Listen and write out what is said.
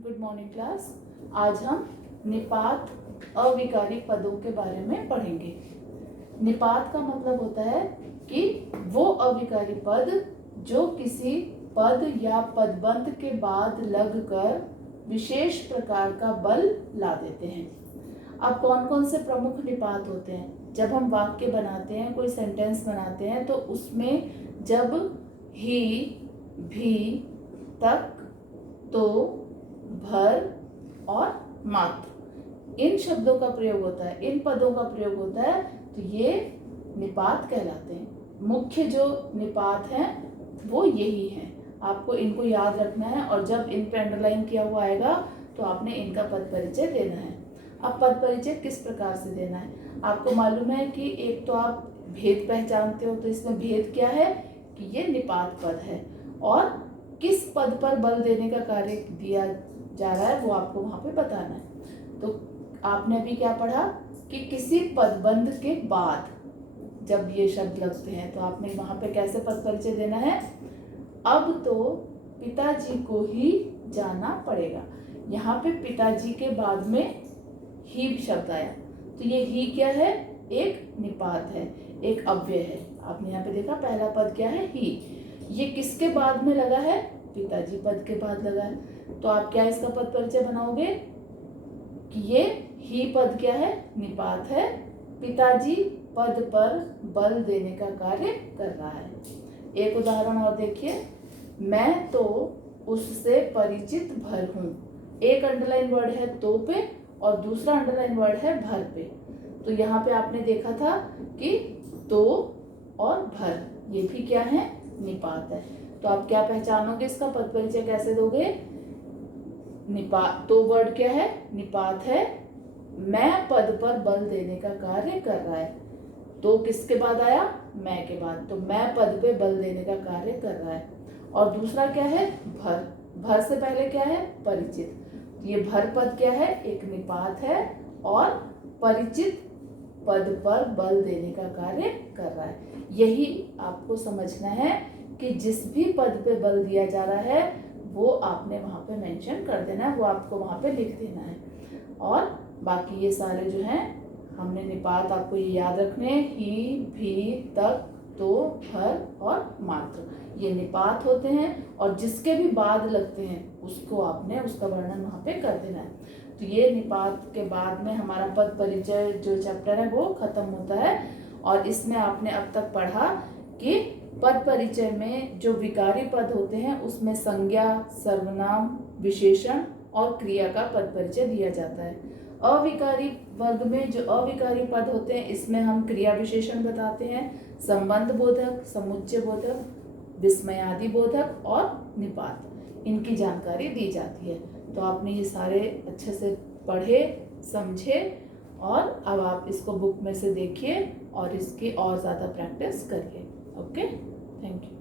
Good morning class. आज हम निपात अविकारी पदों के बारे में पढ़ेंगे। निपात का मतलब होता है कि वो अविकारी पद जो किसी पद या पदबंध के बाद लगकर विशेष प्रकार का बल ला देते हैं। अब कौन कौन से प्रमुख निपात होते हैं? जब हम वाक्य बनाते हैं, कोई सेंटेंस बनाते हैं, तो उसमें जब ही, भी, तक, तो, भर और मात्र इन शब्दों का प्रयोग होता है, इन पदों का प्रयोग होता है, तो ये निपात कहलाते हैं। मुख्य जो निपात हैं वो यही हैं। आपको इनको याद रखना है और जब इन पे अंडरलाइन किया हुआ आएगा तो आपने इनका पद परिचय देना है। अब पद परिचय किस प्रकार से देना है? आपको मालूम है कि एक तो आप भेद पहचानते हो, तो इसमें भेद क्या है कि ये निपात पद है और किस पद पर बल देने का कार्य दिया जा रहा है वो आपको वहां पे बताना है। तो आपने अभी क्या पढ़ा कि किसी पदबंध के बाद जब ये शब्द लगते हैं तो आपने वहां पे कैसे पद परिचय देना है? अब तो पिताजी को ही जाना पड़ेगा। यहाँ पे पिताजी के बाद में ही शब्द आया, तो ये ही क्या है? एक निपात है, एक अव्यय है। आपने यहाँ पे देखा पहला पद क्या है? ही। ये किसके बाद में लगा है? पिताजी पद के बाद लगा है। तो आप क्या इसका पद परिचय बनाओगे कि ये ही पद क्या है? निपात है, पिताजी पद पर बल देने का कार्य कर रहा है। एक उदाहरण और देखिए, मैं तो उससे परिचित भर हूं। एक अंडरलाइन वर्ड है तो पे और दूसरा अंडरलाइन वर्ड है भर पे। तो यहाँ पे आपने देखा था कि तो और भर ये भी क्या है? निपात है। तो आप क्या पहचानोगे? इसका पद परिचय कैसे दोगे? निपात तो वर्ड क्या है? निपात है, मैं पद पर बल देने का कार्य कर रहा है। तो किसके बाद आया? मैं के बाद। तो मैं पद पे बल देने का कार्य कर रहा है। और दूसरा क्या है? भर। भर से पहले क्या है? परिचित। ये भर पद क्या है? एक निपात है और परिचित पद पर बल देने का कार्य कर रहा है। यही आपको समझना है कि जिस भी पद पे बल दिया जा रहा है वो आपने वहां पे मेंशन कर देना है, वो आपको वहां पे लिख देना है। और बाकी ये सारे जो हैं हमने निपात आपको ये याद रखने, ही, भी, तक, तो, भर और मात्र, ये निपात होते हैं और जिसके भी बाद लगते हैं उसको आपने उसका वर्णन वहां पे कर देना है। तो ये निपात के बाद में हमारा पद परिचय जो चैप्टर है वो खत्म होता है। और इसमें आपने अब तक पढ़ा कि पद परिचय में जो विकारी पद होते हैं उसमें संज्ञा, सर्वनाम, विशेषण और क्रिया का पद परिचय दिया जाता है। अविकारी वर्ग में जो अविकारी पद होते हैं इसमें हम क्रिया विशेषण बताते हैं, संबंध बोधक, समुच्चय बोधक, विस्मयादि बोधक और निपात, इनकी जानकारी दी जाती है। तो आपने ये सारे अच्छे से पढ़े, समझे और अब आप इसको बुक में से देखिए और इसकी और ज़्यादा प्रैक्टिस करिए। Okay, thank you.